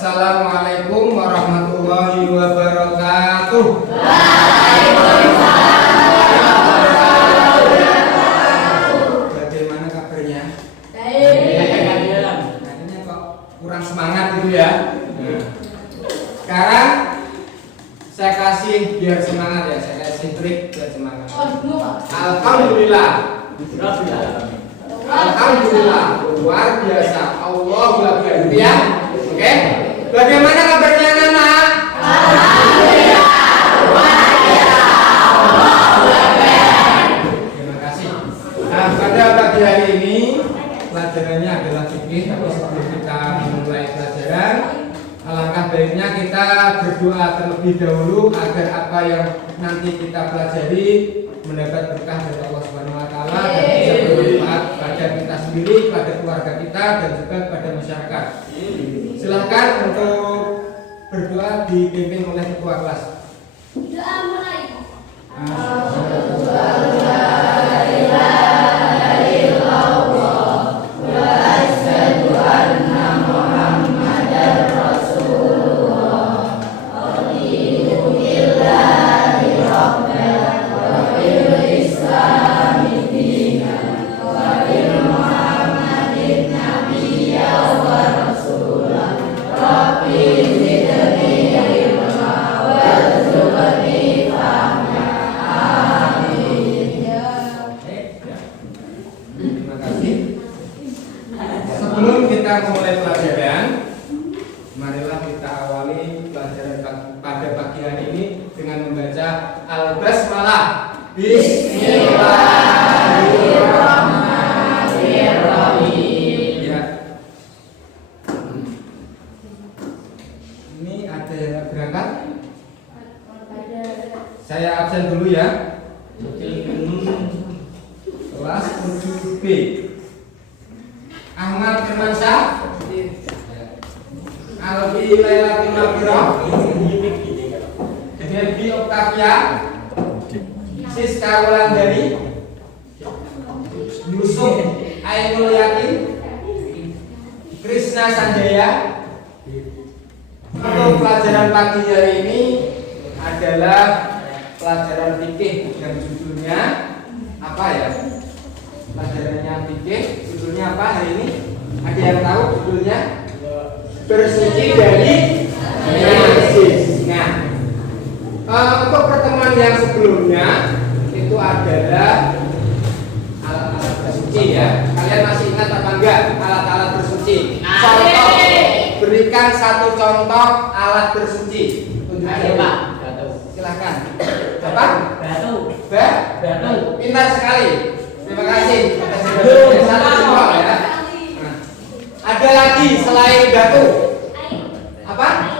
Assalamualaikum warahmatullahi wabarakatuh. Bagaimana kabarnya? Kayaknya kok kurang semangat gitu ya. Sekarang saya kasih biar semangat ya, saya kasih trik biar semangat. Alhamdulillah. Alhamdulillah, luar biasa. Allahu Akbar ya. Oke. Bagaimana kabarnya anak-anak? Alhamdulillah, luar biasa. Allahu Akbar. Terima kasih. Nah, pada pagi hari ini pelajarannya adalah fikih. Tapi sebelum kita memulai pelajaran, alangkah baiknya kita berdoa terlebih dahulu agar apa yang nanti kita pelajari mendapat berkah dari Allah Subhanahu wa taala dan bisa bermanfaat pada kita sendiri, pada keluarga kita dan juga pada masyarakat. Silakan untuk berdoa dipimpin oleh ketua kelas. Doa mulai. Sebelum kita mulai pelajaran, marilah kita awali pelajaran pada pagi hari ini dengan membaca Al-Basmalah. Bismillahirrahmanirrahim. Ya. Ini ada yang berangkat? Saya absen dulu ya. Kelas 7B. Ahmad Firmansyah, Alfi Lailatul Nabirah, Devi Oktavia, Siska Wulandari, Yusuf Ainul Yakin, Krisna Sanjaya. Untuk pelajaran pagi hari ini adalah pelajaran fikih yang judulnya apa ya? Pelajarannya fikih, judulnya apa hari ini? Ada yang tahu judulnya? Bersuci dari najis. Nah, untuk pertemuan yang sebelumnya itu adalah alat-alat bersuci ya. Kalian masih ingat apa enggak alat-alat bersuci? Contoh, berikan satu contoh alat bersuci. Ayo Pak, batu. Silakan. Apa? Batu. Batu. Pintar sekali. Terima kasih. Satu contoh ya. Nah, ada lagi selain batu. Apa?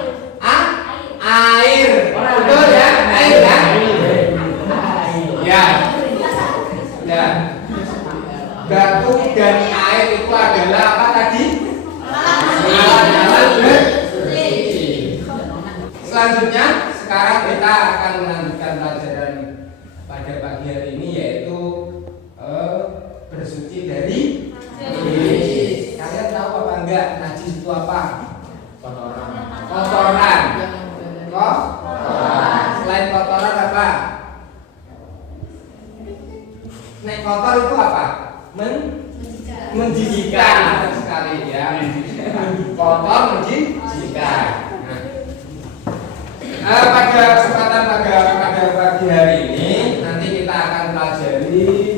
Air. Betul ya? Air ya? Ya. Ya. Batu dan air itu adalah apa tadi? Alat-alat bersuci. Selanjutnya, sekarang kita akan melanjutkan pelajaran pada pagi hari ini yaitu bersuci dari najis. Kalian tahu apa enggak najis itu apa? Kotoran. Kotoran. Kotoran. Selain kotoran apa? Nek kotor itu apa? Menjijikan. Benar sekali ya. Kotor menjijikan. Pada kesempatan pada pagi hari ini nanti kita akan pelajari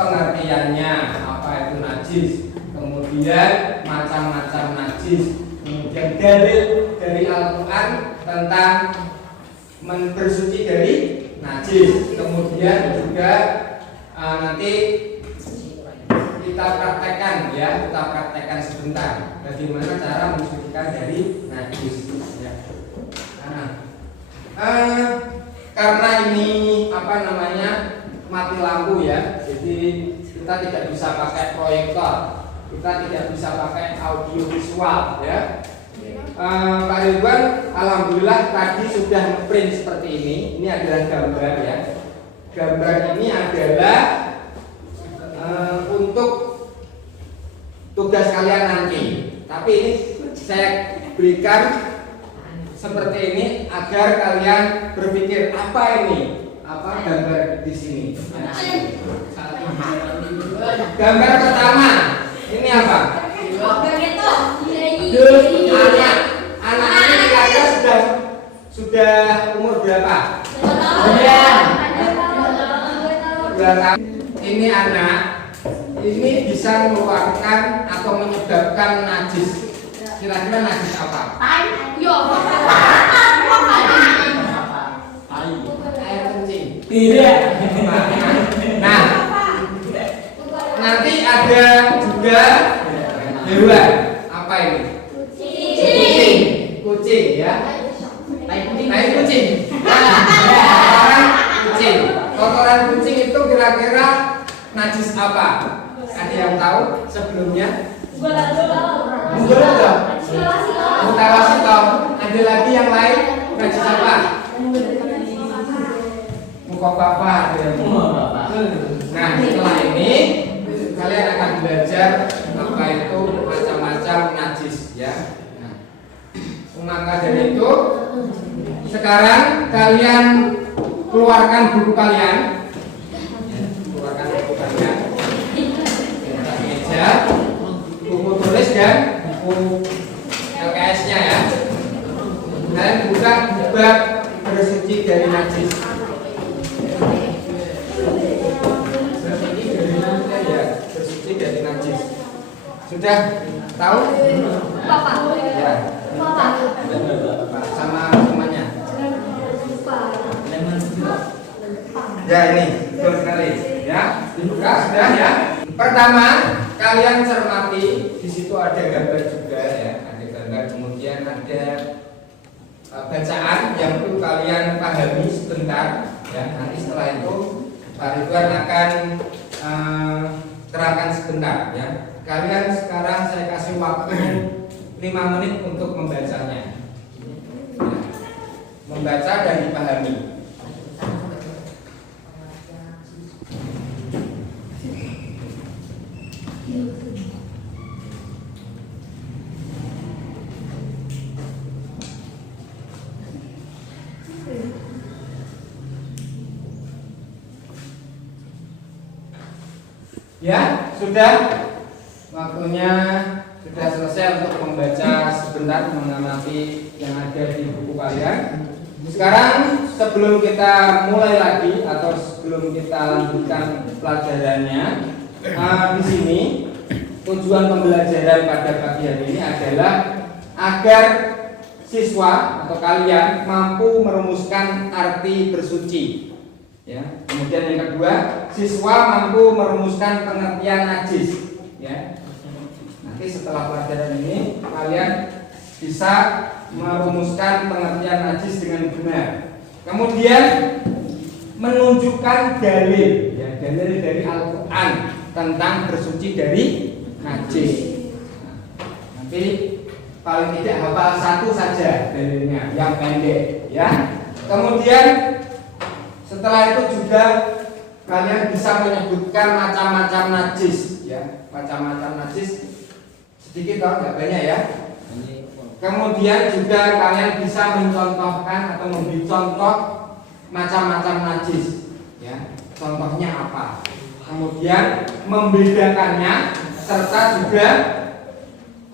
pengertiannya apa itu najis, kemudian macam-macam najis, kemudian dalil dari Al-Quran tentang bersuci dari najis, kemudian juga nanti kita praktekkan ya, kita praktekkan sebentar bagaimana cara mensucikan dari najis ya. Karena ini apa namanya mati lampu ya, jadi kita tidak bisa pakai proyektor, kita tidak bisa pakai audio visual ya. Pak Ridwan, alhamdulillah tadi sudah ngeprint seperti ini. Ini adalah gambar ya. Gambar ini adalah untuk tugas kalian nanti. Tapi ini saya diberikan seperti ini agar kalian berpikir apa ini, apa gambar di sini. Gambar pertama ini apa? Anak ini kira-kira sudah umur berapa? Ini anak ini bisa mengeluarkan atau menyebabkan najis. Kira-kira najis apa? Air kencing. Tidak. Nah, nanti ada juga hewan. Apa ini? Kucing ya. Tai kucing. Kotoran kucing. Kotoran kucing itu kira-kira najis apa? Ada yang tahu sebelumnya? Mutawasito. Ada lagi yang lain? Najis apa? Muka papa. Nah, setelah ini kalian akan belajar apa itu macam-macam najis ya. Nah, maka dari itu sekarang kalian keluarkan buku kalian. Keluarkan buku kalian. Di atas meja, buku tulis dan buku LKS-nya ya. Kalian buka bab bersuci dari najis. Bersuci dari najis. Sudah tahu? Papa. Ya. Papa. Sama temannya. Ya ini betul sekali. Ya dibuka sudah ya. Pertama kalian cermati di situ ada gambar juga ya. Ada gambar kemudian ada bacaan yang perlu kalian pahami sebentar. Ya nanti setelah itu Pak Ridwan akan terangkan sebentar ya. Kalian sekarang saya kasih waktu 5 menit untuk membacanya. Membaca dan dipahami. Ya, sudah waktunya sudah selesai untuk membaca sebentar, mengamati yang ada di buku kalian. Sekarang sebelum kita mulai lagi atau sebelum kita lanjutkan pelajarannya, di sini tujuan pembelajaran pada pagi hari ini adalah agar siswa atau kalian mampu merumuskan arti bersuci. Ya. Kemudian yang kedua, siswa mampu merumuskan pengertian najis. Ya. Nanti setelah pelajaran ini kalian bisa merumuskan pengertian najis dengan benar. Kemudian menunjukkan dalil, ya, dalil dari Al-Quran tentang bersuci dari najis. Nah, nanti paling tidak hafal satu saja dalilnya yang pendek, ya. Kemudian setelah itu juga kalian bisa menyebutkan macam-macam najis, ya, macam-macam najis sedikit atau nggak banyak ya. Kemudian juga kalian bisa mencontohkan atau memberi contoh macam-macam najis, ya. Contohnya apa? Kemudian membedakannya serta juga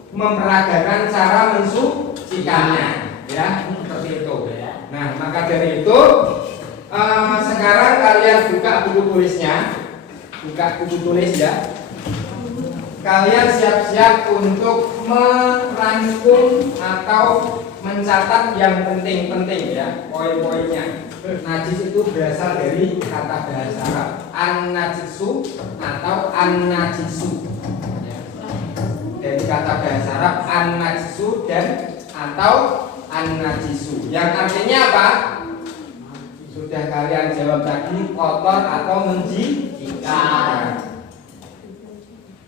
memperagakan cara mensucikannya, ya, seperti itu. Nah, maka dari itu sekarang kalian buka buku tulisnya, buka buku tulis ya. Kalian siap-siap untuk merangkum atau mencatat yang penting-penting ya, poin-poinnya. Najis itu berasal dari kata bahasa Arab an-najisu atau an-najisu. Ya. Dari kata bahasa Arab an-najisu dan atau an-najisu. Yang artinya apa? Sudah kalian jawab tadi, kotor atau menjijikan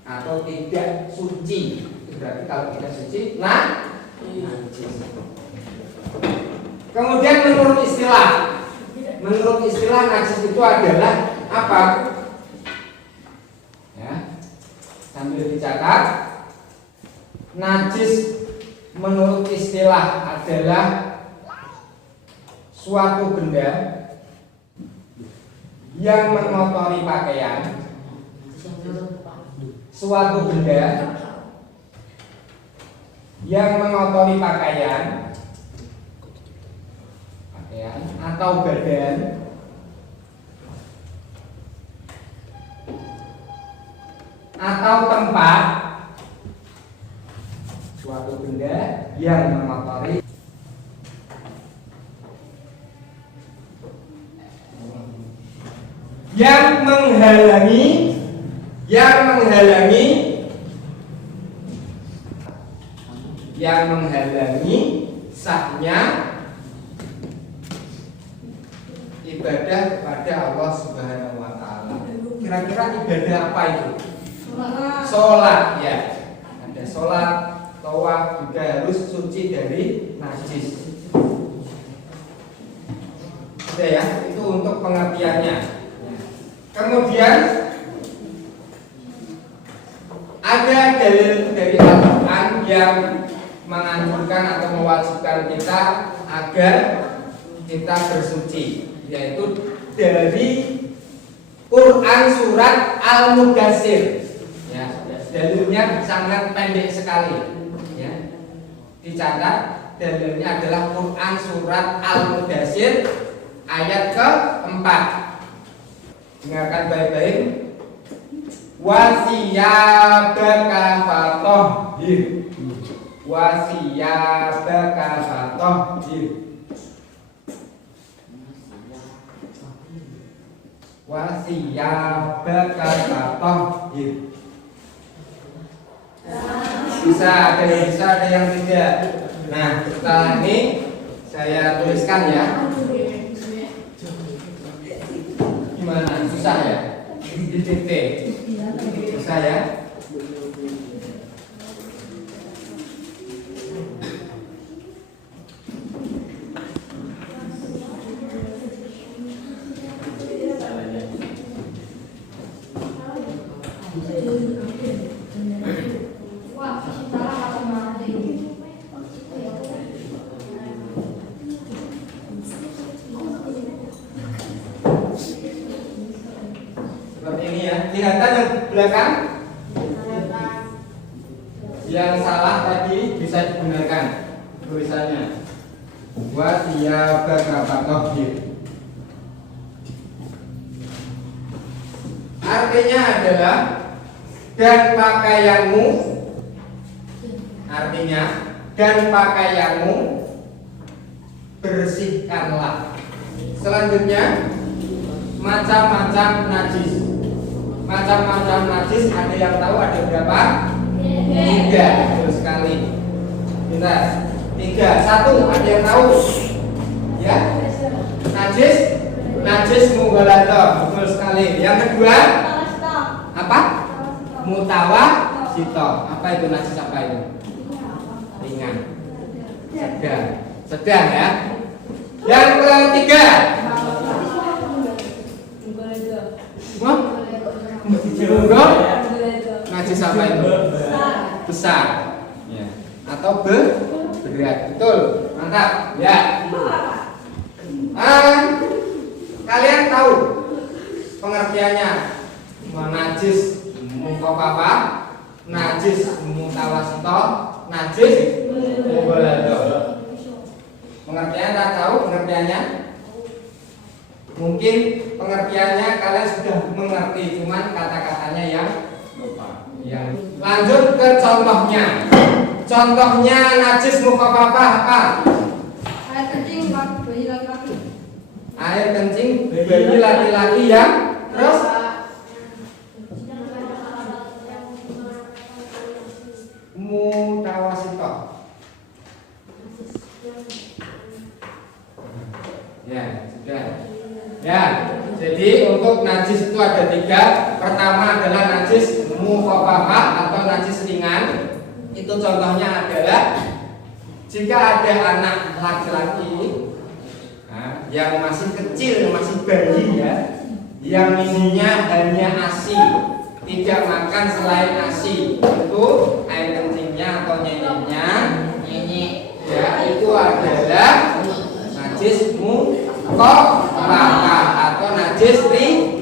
atau tidak suci. Itu berarti kalau tidak suci, najis. Kemudian menurut istilah najis itu adalah apa? Ya, sambil dicatat, najis menurut istilah adalah suatu benda yang mengotori pakaian. Suatu benda yang mengotori pakaian atau badan atau tempat. Suatu benda yang mengotori yang menghalangi sahnya ibadah kepada Allah Subhanahu wa taala. Kira-kira ibadah apa itu? Sholat, ya. Ada sholat, tawaf juga harus suci dari najis. Sudah ya, itu untuk pengertiannya. Kemudian ada dalil dari Al-Quran yang menganjurkan atau mewajibkan kita agar kita bersuci, yaitu dari Quran surat Al-Mudaththir. Ya, dalilnya sangat pendek sekali. Ya, dicatat dalilnya adalah Quran surat Al-Mudaththir ayat ke-4. Dengarkan baik-baik. Wasiyabaka fatahhir. Wasiyabaka fatahhir. Wasiyabaka fatahhir. Bisa, ada yang bisa, ada yang tidak. Nah, setelah ini saya tuliskan ya. Gimana? Susah ya? Di titik. Susah ya? Seperti ini ya. Kelihatan yang belakang? Yang salah tadi bisa dibenarkan tulisannya. Wasiyabaka fatahhir. Artinya adalah dan pakaianmu. Artinya dan pakaianmu bersihkanlah. Selanjutnya macam-macam najis. Macam-macam najis ada yang tahu ada berapa? 3. Betul sekali. Bentar. 3. 1 ada yang tahu? Ya. Najis mughaladhah. Betul sekali. Yang kedua apa? Mutawassithah. Apa itu najis apa itu? Ringan. Sedang ya. Yang ketiga. Najis apa itu? Besar. Ya. Atau berat. Betul. Mantap. Ya. Kalian tahu pengertiannya? Najis mukhaffafah, najis mutawassithah, najis mughaladhah. Pengertiannya tak tahu pengertiannya? Mungkin pengertiannya kalian sudah mengerti, cuman kata-katanya yang lupa. Ya. Lanjut ke contohnya. Contohnya najis mukhaffafah apa? Air kencing bayi laki-laki. Air kencing bayi laki-laki yang terus mutawassithah. Ya, sudah. Ya, jadi untuk najis itu ada 3. Pertama adalah najis mukhaffafah atau najis ringan. Itu contohnya adalah jika ada anak laki-laki yang masih kecil, masih bayi ya, yang minumnya hanya ASI, tidak makan selain ASI, itu air kencingnya atau nyenyeknya mukhaffafah atau najis ringan.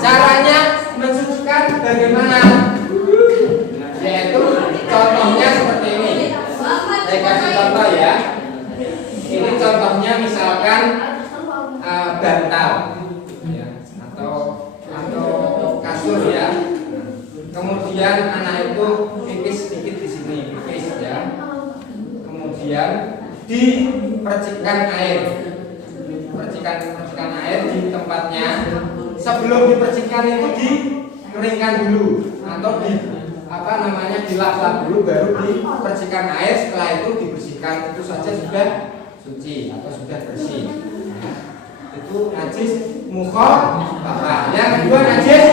Caranya mensucikan bagaimana? Yaitu contohnya seperti ini. Saya kasih contoh ya. Ini contohnya misalkan bantal ya, atau kasur ya. Kemudian anak itu pipis sedikit di sini, pipis ya. Kemudian dipercikkan air, percikan air di tempatnya. Sebelum dipercikkan itu dikeringkan dulu atau dilap-lap dulu, baru dipercikan air. Setelah itu dibersihkan, itu saja sudah suci atau sudah bersih. Itu najis mukhaffafah. Yang kedua najis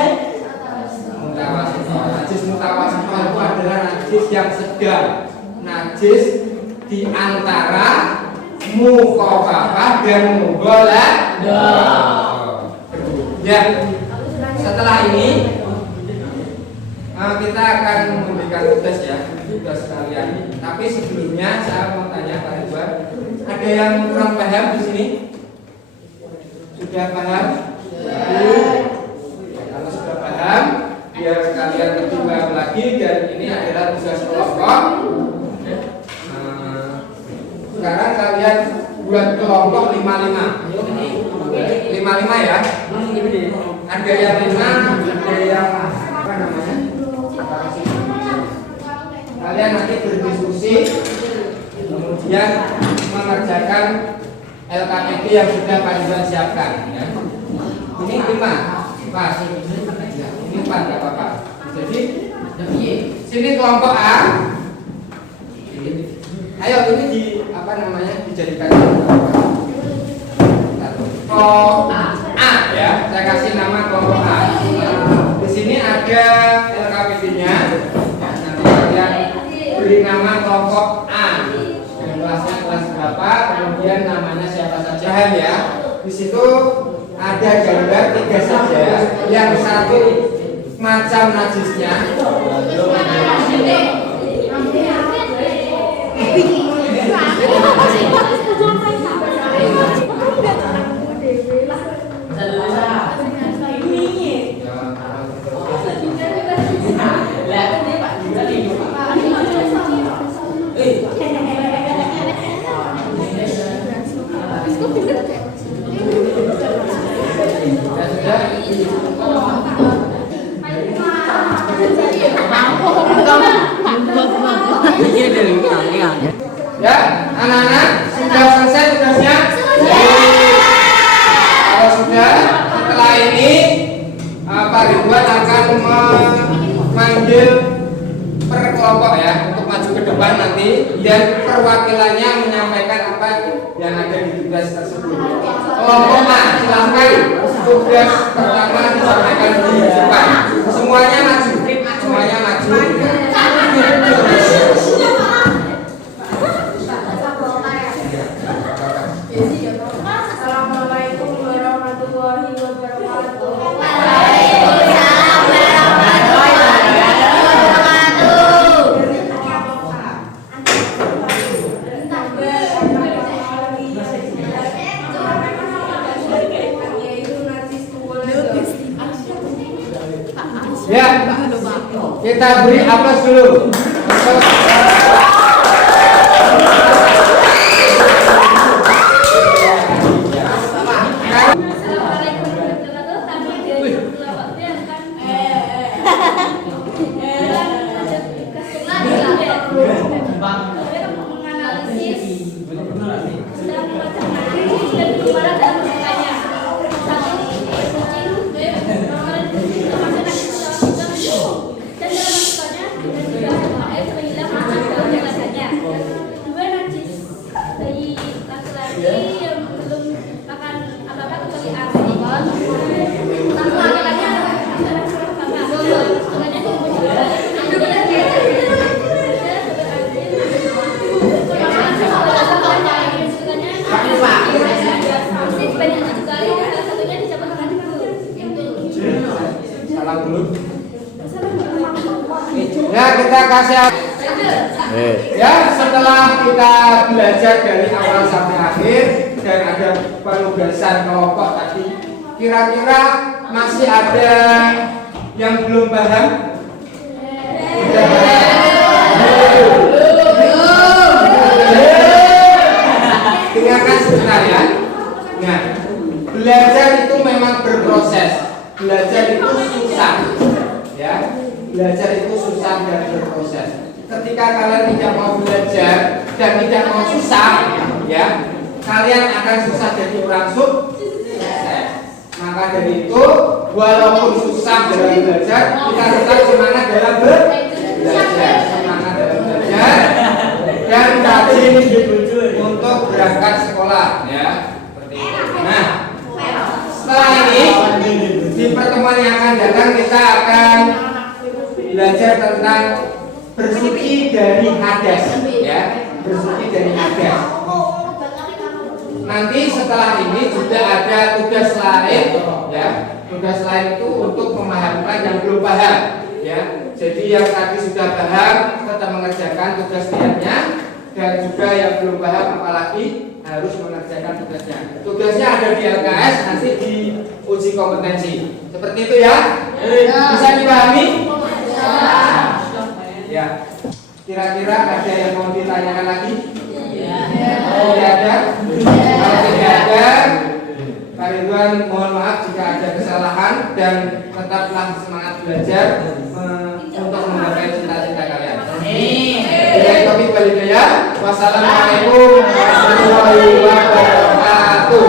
mutawasithah. Najis mutawasithah itu adalah najis yang sedang, najis di antara mukhaffafah dan mughalladah. Ya, setelah ini kita akan memberikan tugas kalian. Tapi sebelumnya saya mau tanya Pak Ridwan, ada yang kurang paham di sini? Sudah paham? Kalau sudah paham, biar kalian lebih paham lagi, dan ini adalah tugas kelompok. Sekarang kalian buat kelompok 55. 55 ya. Ada yang 5, ada yang apa namanya? Kalian nanti berdiskusi, kemudian mengerjakan LKPD yang sudah kalian siapkan ya. Ini 5 pas, ini 4 gak apa-apa. Jadi sini kelompok A. Ayo ini dijadikan kelompok A ya. Saya kasih nama kelompok A. Di sini ada LKPD-nya. Nanti kalian beri nama kelompok A. Kelasnya kelas berapa, kemudian namanya siapa saja ya. Di situ ada gambar 3 saja. Yang satu macam najisnya. Ya, anak-anak sudah selesai tugasnya? Kalau sudah, setelah ini Pak Ridwan akan memanggil per kelompok ya untuk maju ke depan nanti, dan perwakilannya menyampaikan apa yang ada di tugas tersebut. Kelompok A, silahkan tugas pertama disampaikan di depan. Semuanya maju, semuanya maju. Assalamualaikum warahmatullahi wabarakatuh. Ya, kita beri aplaus dulu. Ya, kita kasih Ya, setelah kita belajar dari awal sampai akhir dan ada penugasan kelompok tadi, kira-kira masih ada yang belum paham? Dengarkan sebentar ya. Nah, belajar itu memang berproses. Belajar itu susah, ya. Belajar itu susah dan berproses. Ketika kalian tidak mau belajar dan tidak mau susah, ya, kalian akan susah jadi orang sukses. Maka dari itu, walaupun susah dalam belajar, kita tetap semangat dalam belajar, semangat dalam belajar, dan rajin untuk berangkat sekolah, ya. Seperti itu. Nah, setelah ini di pertemuan yang akan datang kita akan belajar tentang bersuci dari hadas, ya, bersuci dari hadas. Nanti setelah ini juga ada tugas lain, ya. Tugas lain itu untuk memahamkan yang belum paham, ya. Jadi yang tadi sudah paham tetap mengerjakan tugas lainnya, dan juga yang belum paham apalagi harus mengerjakan tugasnya. Tugasnya ada di LKS, nanti di uji kompetensi. Seperti itu ya. Bisa dipahami? Ya. Kira-kira ada yang mau ditanyakan lagi? Tidak ada? Kalau tidak ada, Pak Ridwan mohon maaf jika ada kesalahan dan tetaplah semangat belajar untuk menggapai cita-cita kalian. Amin. Topik balik ya. Wassalamualaikum warahmatullahi wabarakatuh.